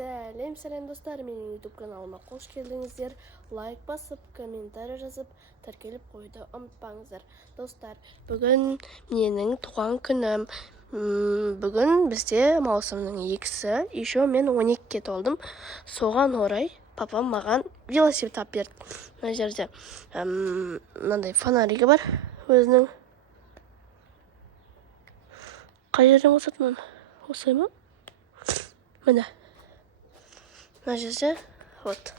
Сәлем достар, менің YouTube каналыма қош келдіңіздер. Лайк басып, комментарий жазып, тіркеліп қойды ұмытпаңыздар. Достар, бүгін менің туған күнім. Бүгін бізде маусымның 2-сі, еще мен 12-ке толдым. Соған орай папам маған велосипед алып берді. Мына жерде мынандай фонаригі бар өзінің. Қай жерден қосады мынаны? Осылай ма? Міне. Мына жерде вот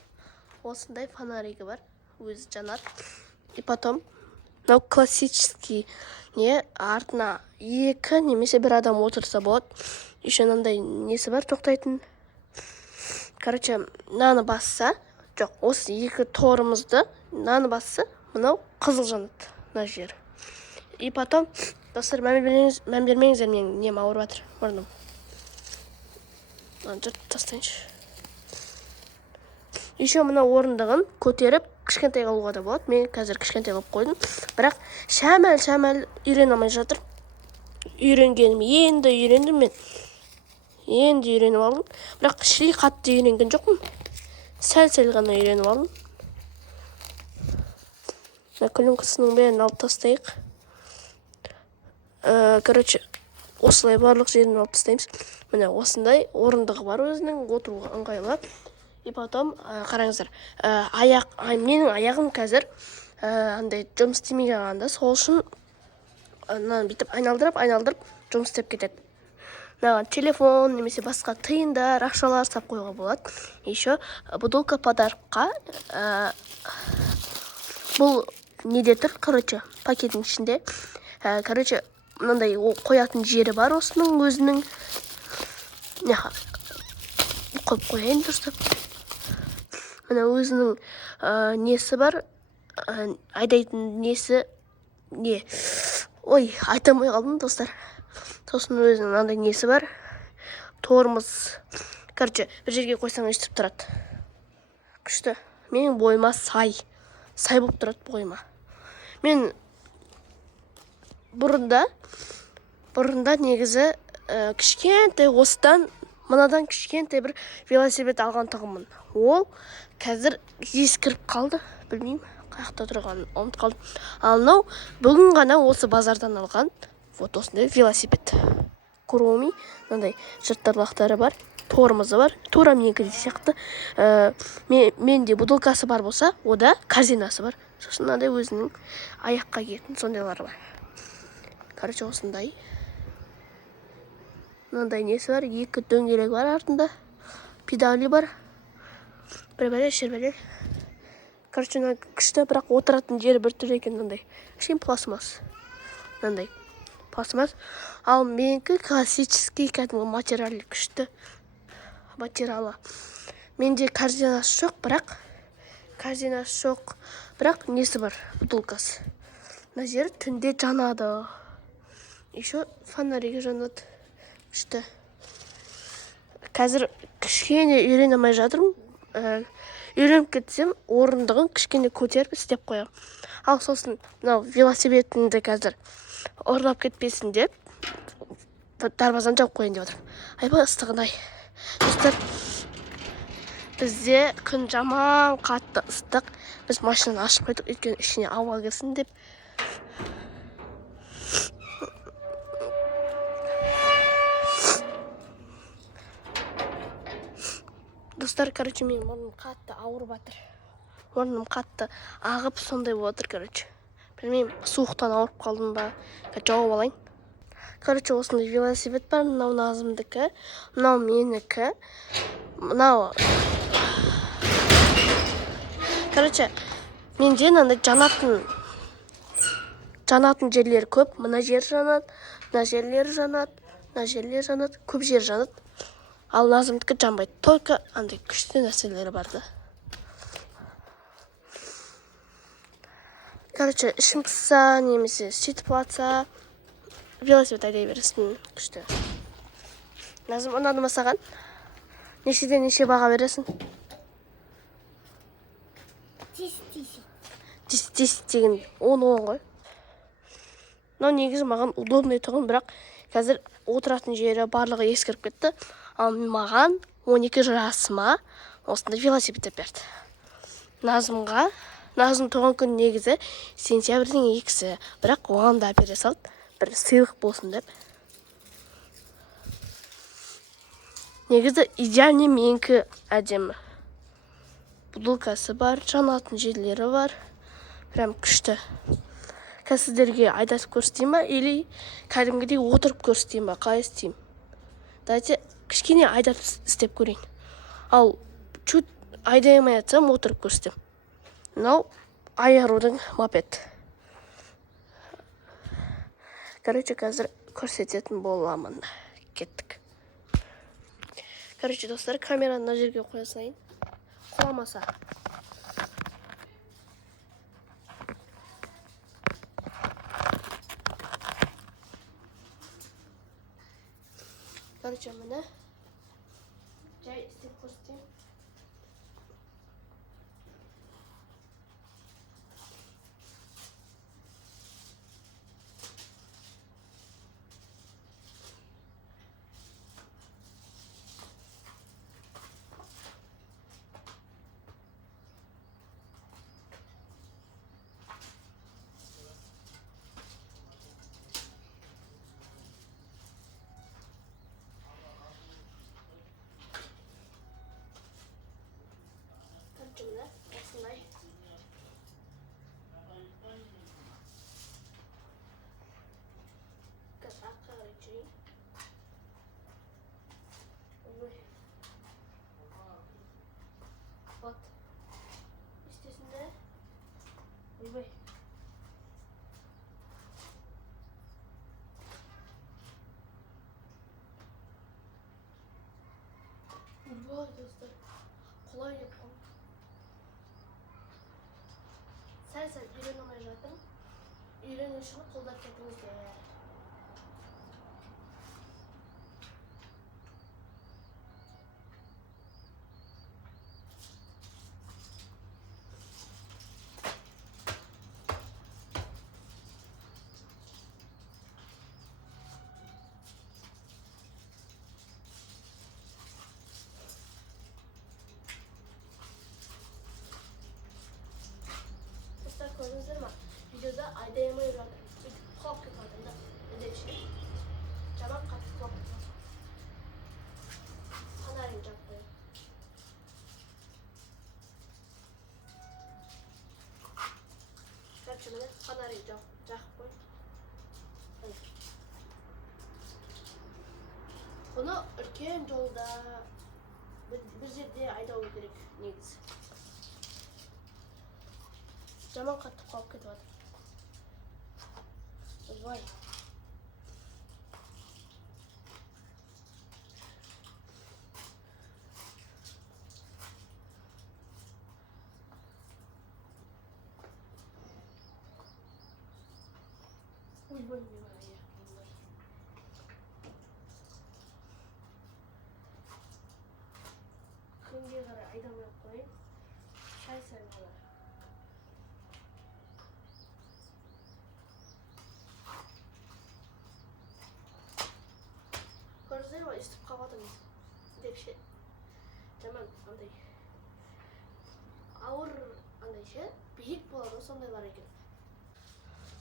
осындай фонаригі бар, өзі жанады. И потом мынау классический не артына 2 немесе 1 адам отырса болады. Еще мынандай несі бар, тоқтайтын. Короче, мынаны басса, жоқ, осы 2 торымызды мынаны басса, мынау қызыл жанады мына жері. И потом достар, мән бермеңіздер, менің нем ауырып жатыр, мұрным. Жұрт тастайыншы. Еще мына орындығын көтеріп кішкентай қылуға да болады. Мен қазір кішкентай қылып қойдым. Бірақ шәмәл үйрене алмай жатыр. Үйренгенім енді үйрендім мен. Енді үйреніп алдым. Бірақ шли қатты үйренген жоқпын. Сәл ғана үйреніп алдым. Көлеңкесінің бәрін алып тастайық. Короче, осылай барлық жерін алып тастаймыз. Міне осындай орындығы бар өзінің, отыруға ыңғайлы. И потом қараңыздар, менің аяғым қазір андай жұмыс істемей қалғанда, сол үшін бүйтіп айналдырып жұмыс істеп кетеді. Маған телефон немесе басқа тиындар, ақшалар сап қойға болады. Еще бутылка подаркқа бұл неде тұр, короче, пакеттің ішінде. Короче, мынандай қоятын жері бар осының өзінің. Қойып қояйын дұрыстап. Мына өзінің несі бар, айдайтын несі, не, ой, айтамай қалдым достар. Сосын өзінің андай несі бар, торымыз, короче, бір жерге қойсаң өстіп тұрады. Күшті, менің бойыма сай болып тұрады бойыма. Мен бұрында негізі кішкентай осыдан, мынадан кішкентай бір велосипед алған тұғымын. Ол қазір ескіріп қалды, білмеймін, қаяқта тұрғанын ұмытып қалдым. Ал мынау бүгін ғана осы базардан алған вот осындай велосипед. Кроми, мынандай жыртарлақтары бар, тормозы бар, тура менікі сияқты. Менде бутылкасы бар болса, ода корзинасы бар. Сосын мынандай өзінің аяққа киетін сондайлары бар. Короче, осындай. Мынандай несі бар, 2 дөңгелек бар артында, педали бар. Бір-бір. Короче, күшті, бірақ отыратын жері бір түр екен мынандай. Кішкене пластмасс. Мынандай пластмасс. Ал менікі классический кәдімгі материалы күшті. Материалы. Менде корзинасы жоқ, бірақ несі бар, бутылкасы. Мына жері түнде жанады. Еще фонаригі жанады. Күшті. Қазір кішкене үйрене алмай жатырмын. Үйреніп кетсем, орындығын кішкене көтеріп істеп қоям. Ал сосын мынау велосипедімді қазір ұрлап кетпесін деп дарбазаны жауып қойын деп отырмын. Айба ыстығын-ай. Достар, бізде күн жаман қатты ыстық. Біз машинаны ашып қойдық, өйткені ішіне ауа кірсін деп. Достар, короче, менің мұрным қатты ауырып жатыр. Мұрным қатты ағып сондай болып отыр, короче. Білмеймін, суықтан ауырып қалдым ба, жауып алайын. Короче, осындай велосипед бар, мынау Назымдікі, мынау менікі, мынау. Короче, менде мынандай жанатын жерлер көп. Мына жер жанады, мына жерлер жанады, көп жер жанады. Ал Назымдікі жанбайды, только андай күшті нәрселері барды. Короче, ішім пысса, немесе сөйтіп жатса, велосипед айдай бересің, күшті. Назым, ұнады ма саған? Нешеден неше баға бересің? 10 деген 10 ғой. Мынау негізі маған удобный тұғын, бірақ қазір отыратын жері барлығы ескіріп кетті. Ал маған 12 жасыма осындай велосипед берді. Назым туған күн негізі сентябрьдің 2-сі, бірақ оған да бере салды, бір сыйлық болсын деп. Негізі идеальный менікі әдемі. Бұдылкасы бар, жанатын жерлері бар. Прям күшті. Сіздерге айдасып көрсетейін ба, или кәдімгідей отырып көрсетейін ба, қалай істеймін? Давайте кішкене айдап істеп көрейін. Ал чуть айдай алмай жатсам отырып көрсетем. Мынау айарудың мопед. Короче, қазір көрсететін боламын. Кеттік. Короче, достар, камераны мына жерге қоя салайын. Құламаса. Короче, міне жай істеп көрсетейін. Cümle осындай. Артқа қарай жүрейін. Вот. Естесінде. Ойбай. Ойбай, достар. Құлай деп қалды. Сәл-сәл үйрене алмай жатырмын. Үйрену үшін қолдап кетіңіздер. Көрдіңіздер ма? Видеода айдай алмай жатырмын. Сөйтіп құлап кетіп жатырмын да. Өдепші. Жаман қатты құлап кетіп жатырмын. Фонарин жағып қояйын. Короче, міне фонарин жағып қояйын. Бұны үлкен жолда бір жерде айдау керек негізі. Жаман қатты құлап кетіп жатыр. Ой. Ойбай, не бар аяқ. Күнге қарай айдамай қойын. Шай ғана. Көрдіңіздер ма? Үстіп қабатыңыз. Депше. Жаман, андай. Ауыр, андай ше. Биік болады, сондайлар екен.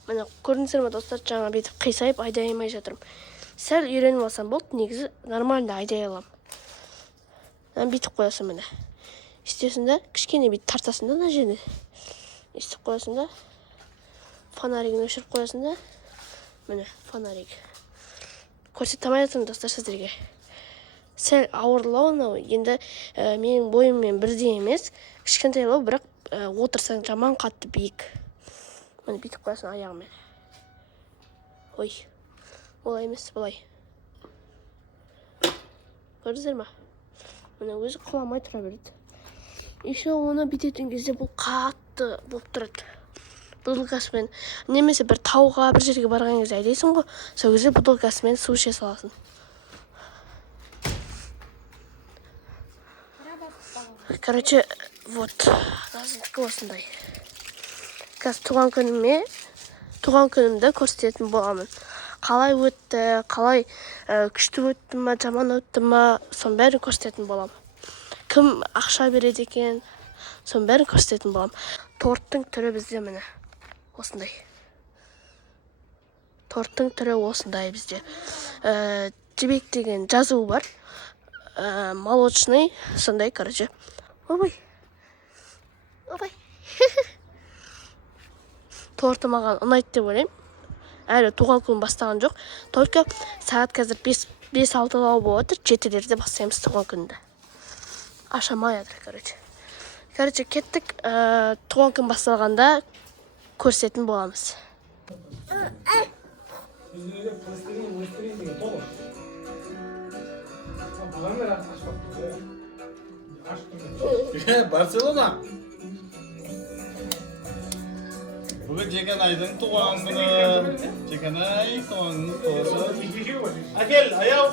Міне, көрдіңіздер ма, достар, жаңа бетіп қисайып айдай алмай жатырмын. Сәл үйреніп алсам болды, негізі нормально айдай алам. Бетіп қоясың міне. Істесінде, кішкене бет тартасында мына жеріне. Істеп қоясында. Фонаригін өшіріп қоясында. Міне, фонариг. Көрсете алмай жатырмын, достар, сіздерге. Сәл ауырлау, енді менің бойыммен бірдей емес, кішкентайлау, бірақ отырсаң жаман қатты биік. Міне бүйтіп қоясың аяғымен. Ой, олай емес, былай. Көрдіңіздер ма? Міне өзі құламай тұра береді. Еще оны бүйтетін кезде бұл қатты болып тұрады. Бұдылкасымен, немесе бір тауға, бір жерге барған кезде айдайсың ғой, сол кезде бұдылкасымен су іше саласың. Короче, вот, назымдікі осындай. Қазір туған күнімді көрсететін боламын. Қалай өтті, қалай күшті өтті ма, жаман өтті ма, соның бәрін көрсететін боламын. кім ақша береді екен, соның бәрін көрсететін боламын. Торттың түрі бізде міне осындай. Торттың түрі осындай бізде. Жібек деген жазуы бар. Молочный, сондай, короче. Ой. Торты маған ұнайды деп ойлаймын. Әлі туған күн бастаған жоқ. Только сағат қазір 5-6 болады. 7-лерде бастаймыз туған күнді. Ашамай жатыр, короче, кеттік. Туған күн басталғанда көрсететін боламыз. Барселона. Бүгін Жекенайдың туған күні. Жекенай туған күні. Әкел, аяу.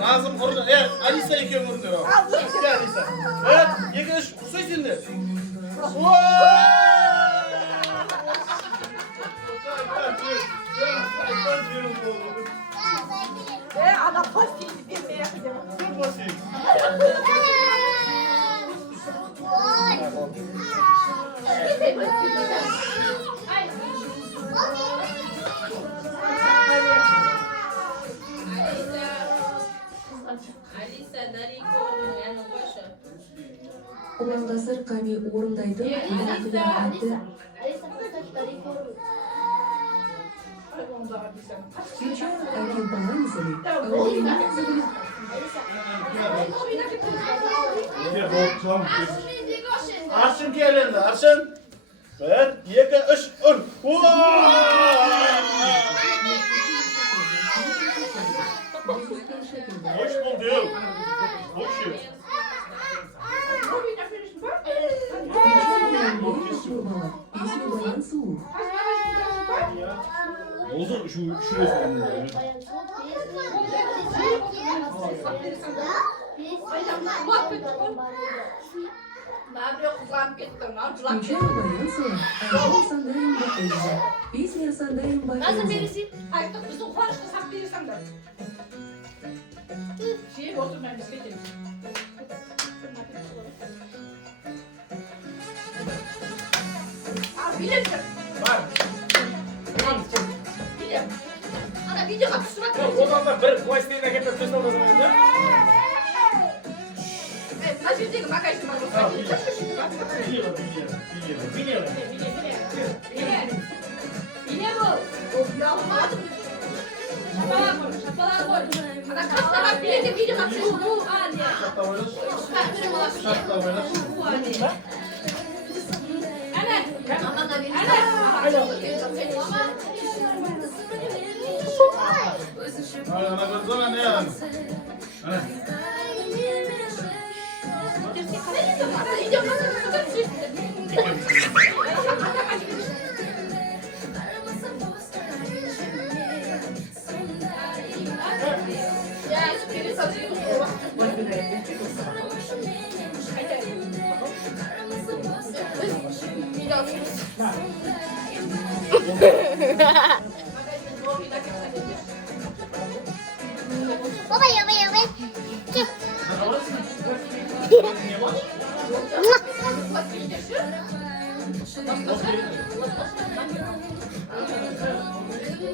Nazım orada. Alisa ekliyorum orada. Gel Alisa. Evet, yakalaş. Kusay şimdi. Ana pastildi bir yapacağım. Çok basit. Улангасыр ками орындайды. Включаю один балансами. Arşın geldi. Arşın. Evet. Yeka üç ur. Hoş bulduk. Hoş bulduk. Oldu şu resmen. Включаю балансами. Один сандаем бакайза. Песня сандаем бакайза. Var. Ана видео қатысып жатыр. Одан бір пластина кетіп түсіп отырсың. Мына жердегі магазин бар. Бейне бұл. Ұялмадым. Шапалар ғой. Ана қастарға билетіп видео қатысып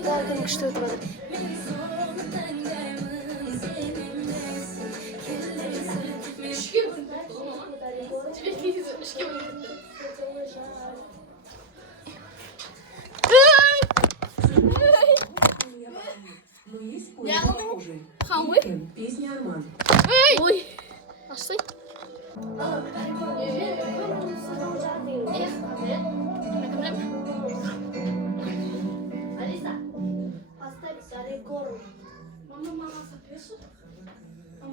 Bakın işte oturalım. Но есть кое-что похожее. Кем? Песня Арман. Ой. Aslı. Алиса, поставь старый корм. Мама, запишешь?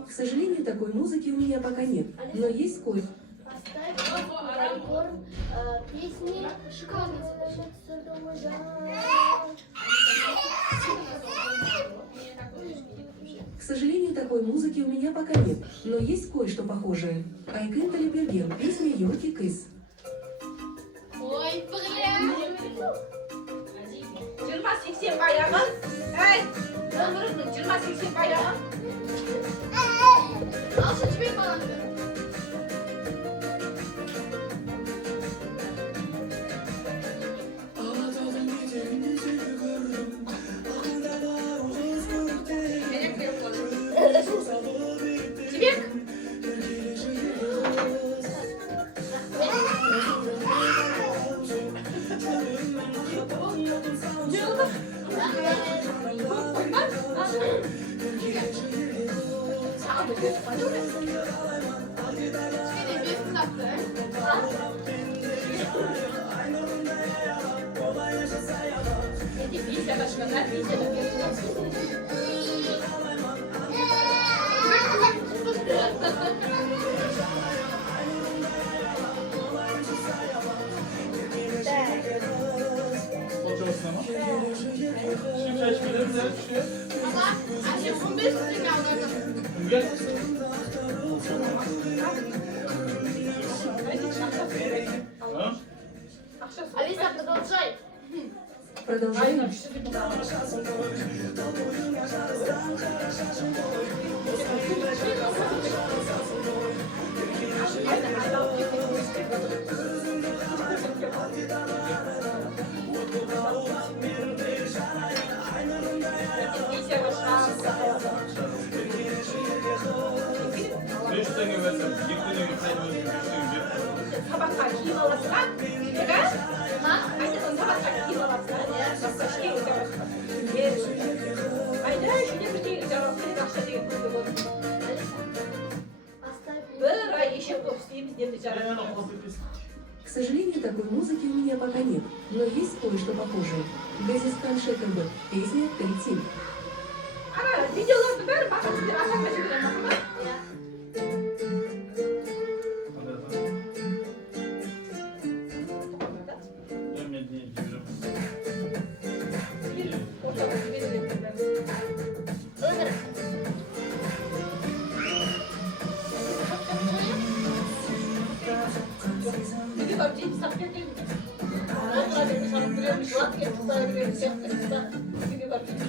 К сожалению, такой музыки у меня пока нет. Но есть кое... Поставь старый корм. Песни. К сожалению, такой музыки у меня пока нет. Но есть кое-что похожее. Айкын Талиберген. Песня Йоки Кыс. Ой, жиырма сексен баяғын. Әй, өмірімнің 20-80 баяғын. Алшы жібек баламды. Жібек. Şimdi açmaları güzel düşüyor. Annem 15 gün aldım. Gel. Алиса, продолжай. Продолжаем. Sabahtan kim alasın? Neden? Aynen sabahtan kim alasın? Başka şey yok. Aynen şimdi bir şey cevapları başka değil. Bir ay işe kopsayım diye ticaret. К сожалению, такой музыки у меня пока нет. Но есть кое-что похожее. Газискан Шекербек. Песня «Коллектив». Ana videolarda ver bak şimdi atak başlıyorum ama. Video var ciddi sakın değil. Onlara bir sanat duruyormuş. Lat ya tutar bir şey yaptırırsa. Video var ciddi.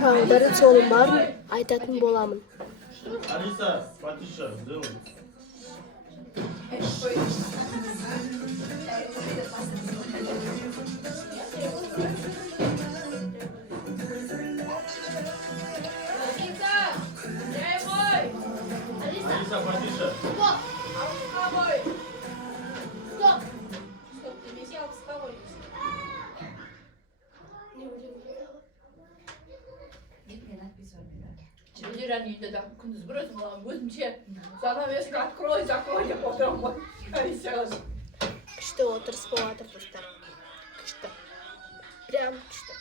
сұрасаңдар соның барын айтатын боламын. Алиса, Патиша, сделай. Алиса, Патиша. Стоп! Стоп! Стоп, демесе алпысқа қойыңыз. Не ойлаймын? Жерлерін үйінде де күндіз бір өзім оламын. Өзімше занавескі открой, закрой деп отырамын ғой. Комиссияға. Күшті отырыс болады достар. Күшті. Прям күшті.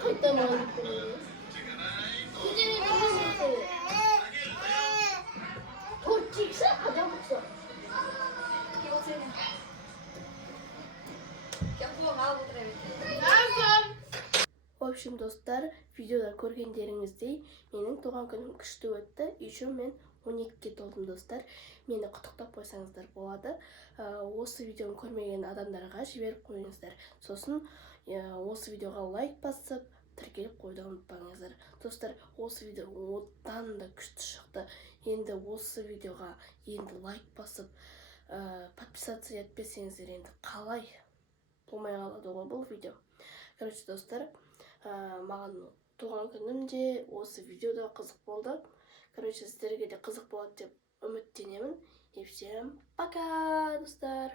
Қайта маған күндері торт жегісі адам ұқса. В общем, достар, видеода көргендеріңіздей, менің туған күнім күшті өтті. Еще мен 12-ге толдым, достар. Мені құттықтап қойсаңыздар болады. Осы видеоны көрмеген адамдарға жіберіп қойыңыздар. Сосын осы видеоға лайк басып, тіркеліп қойды ұмытпаңыздар. Достар, осы видео одан да күшті шықты. Енді осы видеоға лайк басып, подписаться етпесеңіздер енді қалай болмай қалады ғой бұл видео. Короче, достар, маған туған күнім де осы видеода қызық болды. Короче, сіздерге де қызық болады деп үміттенемін. И всем пока, достар!